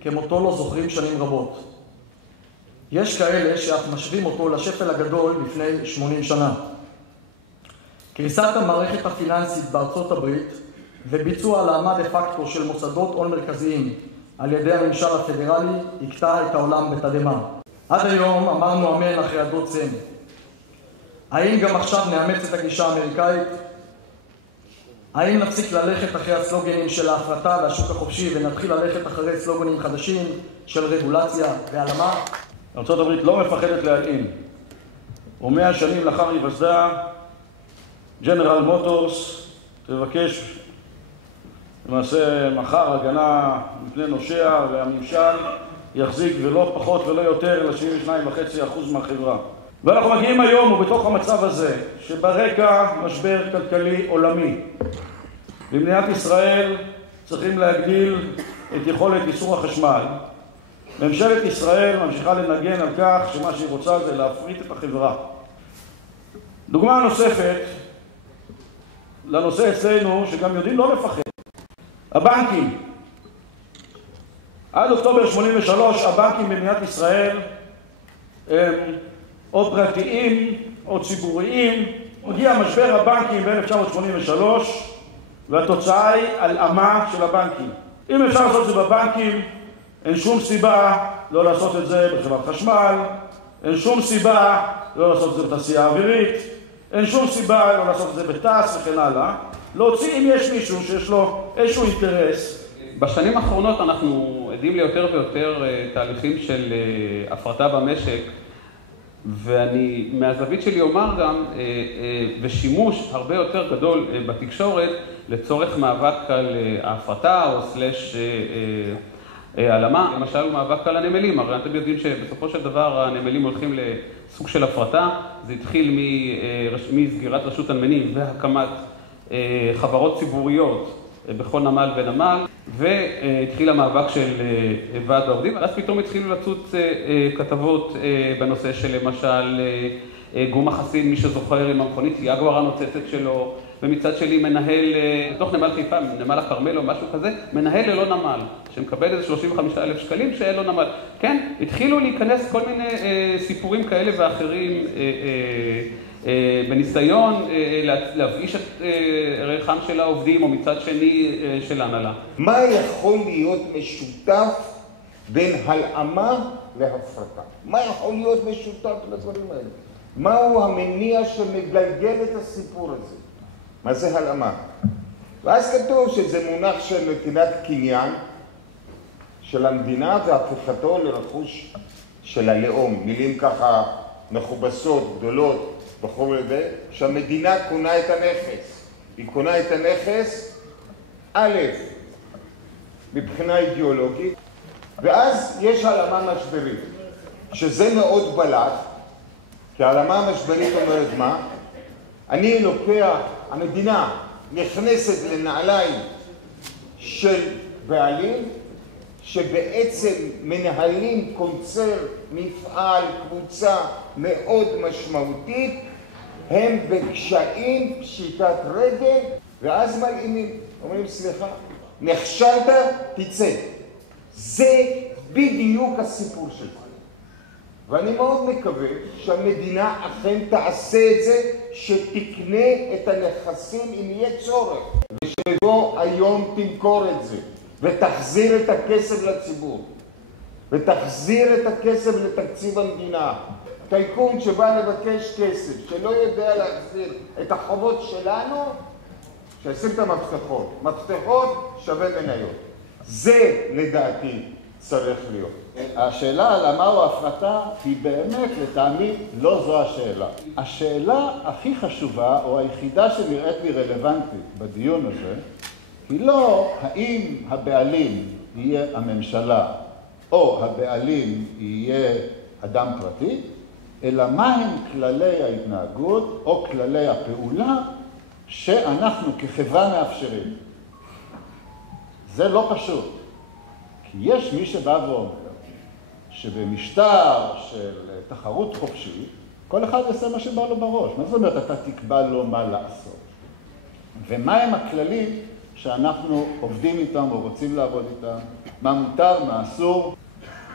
כמותו לא זוכרים שנים רבות. יש כאלה שאף משווים אותו לשפל הגדול לפני 80 שנה. קריסת המערכת הפיננסית בארצות הברית וביצוע הלאמה דה פקטו של מוסדות הון מרכזיים על ידי הממשל הפדרלי יקטע את העולם בתדהמה. עד היום אמרנו אמן אחרי הדוד סם. האם גם עכשיו נאמץ את הגישה האמריקאית? האם נפסיק ללכת אחרי הסלוגנים של ההפרטה והשוק החופשי ונתחיל ללכת אחרי סלוגנים חדשים של רגולציה והלאמה? ארצות הברית לא מפחדת להלאים. ו100 שנים לאחר היווסדה, ג'נרל מוטורס תבקש למעשה מחר הגנה מפני נושע, והממשל יחזיק ולא פחות ולא יותר ל-72.5% מהחברה. ואנחנו מגיעים היום ובתוך המצב הזה שברקע משבר כלכלי עולמי. במדינת ישראל צריכים להגדיל את יכולת ייצור החשמל. ממשלת ישראל ממשיכה לנגן על כך שמה שהיא רוצה זה להפריט את החברה. דוגמה נוספת לנושא אצלנו שגם יודעים לא לפחד. הבנקים. עד אוקטובר 83 הבנקים במדינת ישראל הם או פרטיים או ציבוריים. מגיע משבר הבנקים ב-1983 והתוצאה היא הלאמה של הבנקים. אם אפשר לעשות את זה בבנקים, אין שום סיבה לא לעשות את זה בחברת חשמל, אין שום סיבה לא לעשות את זה בתעשייה האווירית, אין שום סיבה לא לעשות את זה בטס וכן הלאה. להוציא אם יש מישהו שיש לו איזשהו אינטרס. בשנים האחרונות אנחנו עדים ליותר ויותר תהליכים של הפרטה במשק, ואני מהזווית שלי אומר גם ושימוש הרבה יותר גדול בתקשורת לצורך מאבק על ההפרטה או סלש הלאמה. למשל הוא מאבק על הנמלים. הרי אתם יודעים שבסופו של דבר הנמלים הולכים לסוג של הפרטה. זה התחיל מסגירת רשות הנמלים והקמת חברות ציבוריות בכל נמל ונמל, והתחיל המאבק של ועד העובדים. אז פתאום התחילו לצוץ כתבות בנושא של למשל גום החסין, מי שזוכר עם המכונית יגואר הנוצצת שלו, ומצד שלי מנהל, בתוך נמל חיפה, נמל הכרמל או משהו כזה, מנהל ללא נמל, שמקבל איזה 35,000 שקלים שאין לו נמל. כן, התחילו להיכנס כל מיני סיפורים כאלה ואחרים בניסיון להבאיש את ריחם של העובדים או מצד שני של ההנהלה. מה יכול להיות משותף בין הלאמה להפרטה? מה יכול להיות משותף לדברים האלה? מהו המניע שמגלגל את הסיפור הזה? מה זה הלאמה? ואז כתוב שזה מונח של נתינת קניין של המדינה והפיכתו לרכוש של הלאום. מילים ככה מכובסות, גדולות, בכל זה, שהמדינה קונה את הנכס. היא קונה את הנכס, א', מבחינה אידיאולוגית, ואז יש הלאמה משברית, שזה מאוד בלט, כי ההלאמה המשברית אומרת מה? אני לוקח, המדינה נכנסת לנעליים של בעלים, שבעצם מנהלים קונצרן, מפעל, קבוצה מאוד משמעותית, הם בקשיים, פשיטת רגל, ואז מלאימים, אומרים סליחה, נכשלת, תצא. זה בדיוק הסיפור שלך. ואני מאוד מקווה שהמדינה אכן תעשה את זה, שתקנה את הנכסים אם יהיה צורך, ושבו היום תמכור את זה. ותחזיר את הכסף לציבור, ותחזיר את הכסף לתקציב המדינה. טייקון שבא לבקש כסף, שלא יודע להחזיר את החובות שלנו, שישים את המפתחות. מפתחות שווה מניות. זה לדעתי צריך להיות. השאלה על למה או הפרטה היא באמת לטעמי לא זו השאלה. השאלה הכי חשובה או היחידה שנראית לי רלוונטית בדיון הזה היא לא האם הבעלים יהיה הממשלה או הבעלים יהיה אדם פרטי, אלא מהם כללי ההתנהגות או כללי הפעולה שאנחנו כחברה מאפשרים. זה לא פשוט, כי יש מי שבא ואומר שבמשטר של תחרות חופשית כל אחד יעשה מה שבא לו בראש. מה זאת אומרת אתה תקבע לו מה לעשות? ומהם הכללים שאנחנו עובדים איתם או רוצים לעבוד איתם, מה מותר, מה אסור.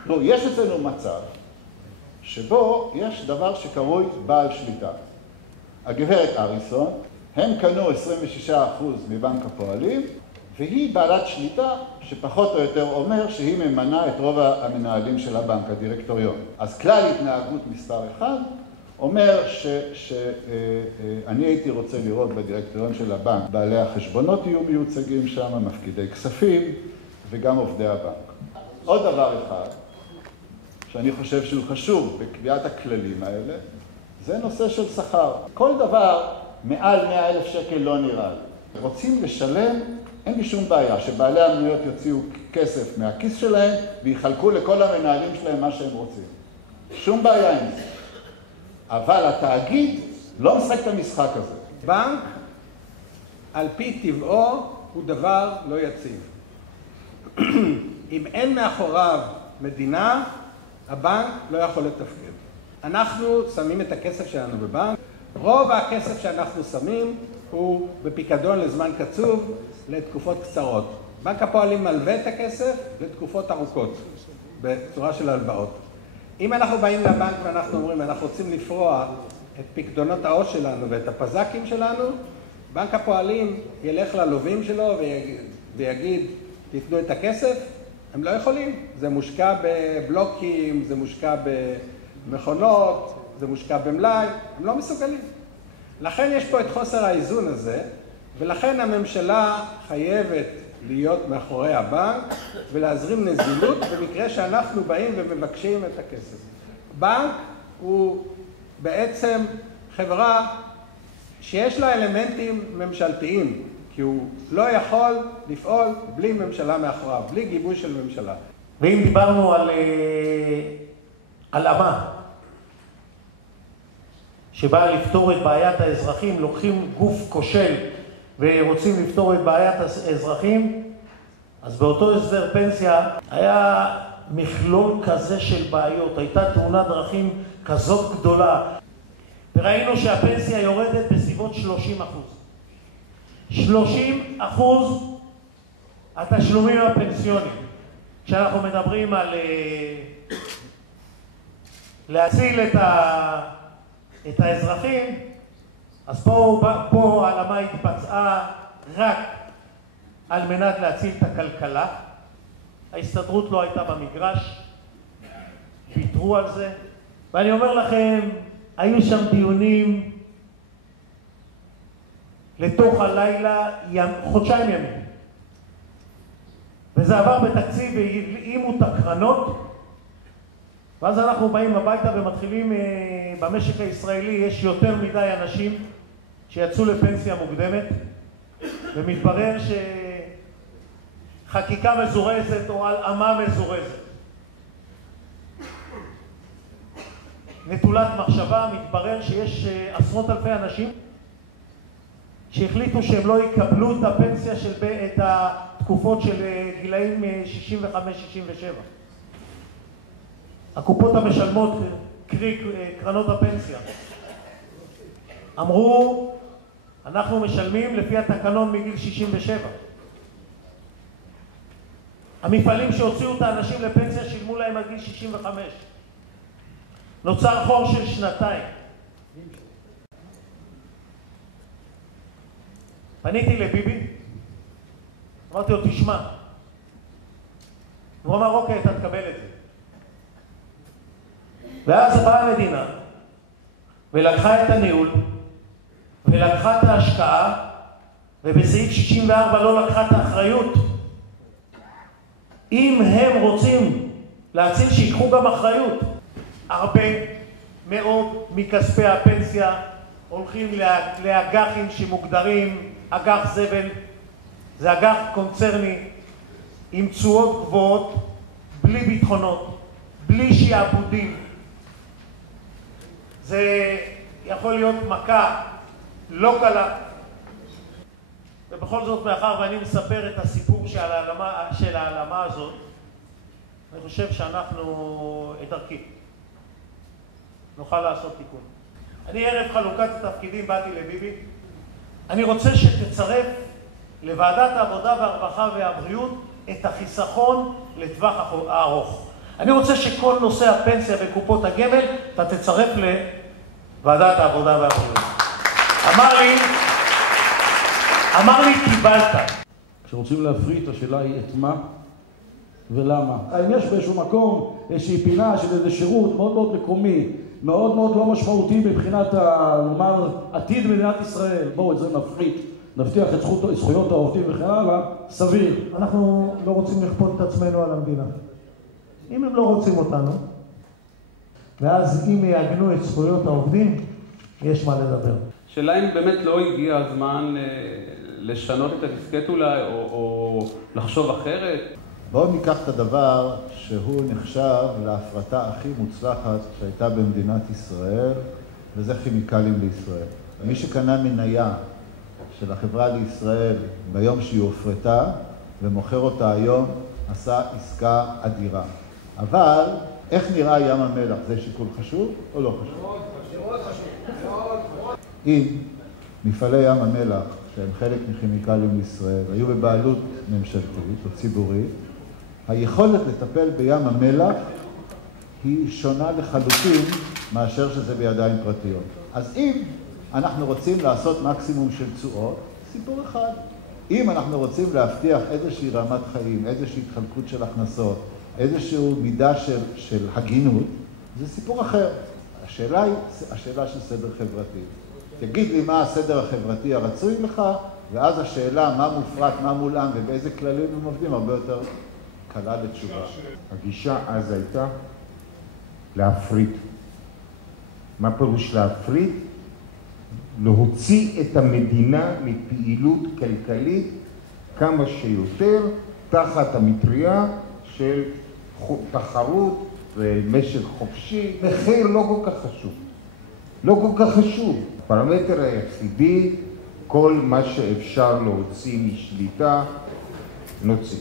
לא, יש אצלנו מצב שבו יש דבר שקרוי בעל שליטה. הגברת אריסון, הם קנו 26% מבנק הפועלים, והיא בעלת שליטה שפחות או יותר אומר שהיא ממנה את רוב המנהלים של הבנק, הדירקטוריון. אז כלל התנהגות מספר 1 אומר שאני הייתי רוצה לראות בדירקטוריון של הבנק, בעלי החשבונות יהיו מיוצגים שם, מפקידי כספים וגם עובדי הבנק. עוד דבר אחד שאני חושב שהוא חשוב בקביעת הכללים האלה, זה נושא של שכר. כל דבר מעל 100,000 שקל לא נראה לי. רוצים לשלם, אין לי שום בעיה שבעלי המניות יוציאו כסף מהכיס שלהם ויחלקו לכל המנהלים שלהם מה שהם רוצים. שום בעיה עם זה. אבל התאגיד לא משחק את המשחק הזה. בנק, על פי טבעו, הוא דבר לא יציב. אם אין מאחוריו מדינה, הבנק לא יכול לתפקד. אנחנו שמים את הכסף שלנו בבנק. רוב הכסף שאנחנו שמים הוא בפיקדון לזמן קצוב, לתקופות קצרות. בנק הפועלים מלווה את הכסף לתקופות ארוכות, בצורה של הלוואות. אם אנחנו באים לבנק ואנחנו אומרים, אנחנו רוצים לפרוע את פיקדונות העו"ש שלנו ואת הפזקים שלנו, בנק הפועלים ילך ללווים שלו ויגיד, תתנו את הכסף, הם לא יכולים. זה מושקע בבלוקים, זה מושקע במכונות, זה מושקע במלאי, הם לא מסוגלים. לכן יש פה את חוסר האיזון הזה, ולכן הממשלה חייבת להיות מאחורי הבנק ולהזרים נזילות במקרה שאנחנו באים ומבקשים את הכסף. בנק הוא בעצם חברה שיש לה אלמנטים ממשלתיים, כי הוא לא יכול לפעול בלי ממשלה מאחוריו, בלי גיבוי של ממשלה. ואם דיברנו על הלאמה, שבאה לפתור את בעיית האזרחים, לוקחים גוף כושל ורוצים לפתור את בעיית האזרחים, אז באותו הסדר פנסיה היה מכלול כזה של בעיות, הייתה תאונת דרכים כזאת גדולה, וראינו שהפנסיה יורדת בסביבות 30%. 30% התשלומים הפנסיונים. כשאנחנו מדברים על להציל את האזרחים, אז פה הלאמה התבצעה רק על מנת להציל את הכלכלה. ההסתדרות לא הייתה במגרש, ויתרו על זה. ואני אומר לכם, היו שם דיונים לתוך הלילה, חודשיים ימים. וזה עבר בתקציב והלאימו את הקרנות, ואז אנחנו באים הביתה ומתחילים, במשק הישראלי יש יותר מדי אנשים שיצאו לפנסיה מוקדמת, ומתברר שחקיקה מזורזת או הלאמה מזורזת. נטולת מחשבה, מתברר שיש עשרות אלפי אנשים שהחליטו שהם לא יקבלו את הפנסיה את התקופות של גילאים 65-67. הקופות המשלמות, קרי קרנות הפנסיה, אמרו, אנחנו משלמים לפי התקנון מגיל 67. המפעלים שהוציאו את האנשים לפנסיה שילמו להם עד גיל 65. נוצר חור של שנתיים. פניתי לביבי, אמרתי לו, תשמע. הוא אמר, אוקיי, אתה תקבל את זה. ואז באה המדינה, ולקחה את הניהול, ולקחה את ההשקעה, ובסעיף 64 לא לקחה את האחריות. אם הם רוצים להציל, שיקחו גם אחריות. הרבה מאוד מכספי הפנסיה הולכים לאג"חים שמוגדרים אג"ח זבל. זה אג"ח קונצרני עם תשואות גבוהות, בלי ביטחונות, בלי שיעבודים. זה יכול להיות מכה לא קלה. ובכל זאת, מאחר ואני מספר את הסיפור של ההעלמה הזאת, אני חושב שאנחנו את דרכי נוכל לעשות תיקון. אני ערב חלוקת התפקידים באתי לביבי, אני רוצה שתצרף לוועדת העבודה והרווחה והבריאות את החיסכון לטווח הארוך. אני רוצה שכל נושא הפנסיה וקופות הגמל אתה תצרף לוועדת העבודה והבריאות. אמר לי, קיבלת. כשרוצים להפריט, השאלה היא את מה ולמה. האם יש באיזשהו מקום, איזושהי פינה של איזה שירות מאוד מאוד מקומי, מאוד מאוד לא משמעותי מבחינת, נאמר, עתיד מדינת ישראל, בואו את זה נפריט, נבטיח את זכויות העובדים וכן הלאה, סביר. אנחנו לא רוצים לכפות את עצמנו על המדינה. אם הם לא רוצים אותנו, ואז אם יעגנו את זכויות העובדים, יש מה לדבר. שאלה אם באמת לא הגיע הזמן לשנות את הדיסקט אולי, או לחשוב אחרת? בואו ניקח את הדבר שהוא נחשב להפרטה הכי מוצלחת שהייתה במדינת ישראל, וזה כימיקלים לישראל. מי שקנה מניה של החברה לישראל ביום שהיא הופרטה ומוכר אותה היום, עשה עסקה אדירה. אבל איך נראה ים המלח? זה שיקול חשוב או לא חשוב? מאוד חשוב. אם מפעלי ים המלח, שהם חלק מכימיקלים לישראל, היו בבעלות ממשלתית או ציבורית, היכולת לטפל בים המלח היא שונה לחלוטין מאשר שזה בידיים פרטיות. אז אם אנחנו רוצים לעשות מקסימום של תשואות, סיפור אחד. אם אנחנו רוצים להבטיח איזושהי רמת חיים, איזושהי התחלקות של הכנסות, איזושהי מידה של הגינות, זה סיפור אחר. השאלה היא השאלה של סדר חברתי. תגיד לי מה הסדר החברתי הרצוי לך, ואז השאלה מה מופרט, מה מולם ובאיזה כללים הם עובדים הרבה יותר קלה לתשובה. הגישה אז הייתה להפריט. מה פירוש להפריט? להוציא את המדינה מפעילות כלכלית כמה שיותר תחת המטריה של תחרות ומשק חופשי. מחיר לא כל כך חשוב. לא כל כך חשוב. הפרמטר היחידי, כל מה שאפשר להוציא משליטה, נוציא.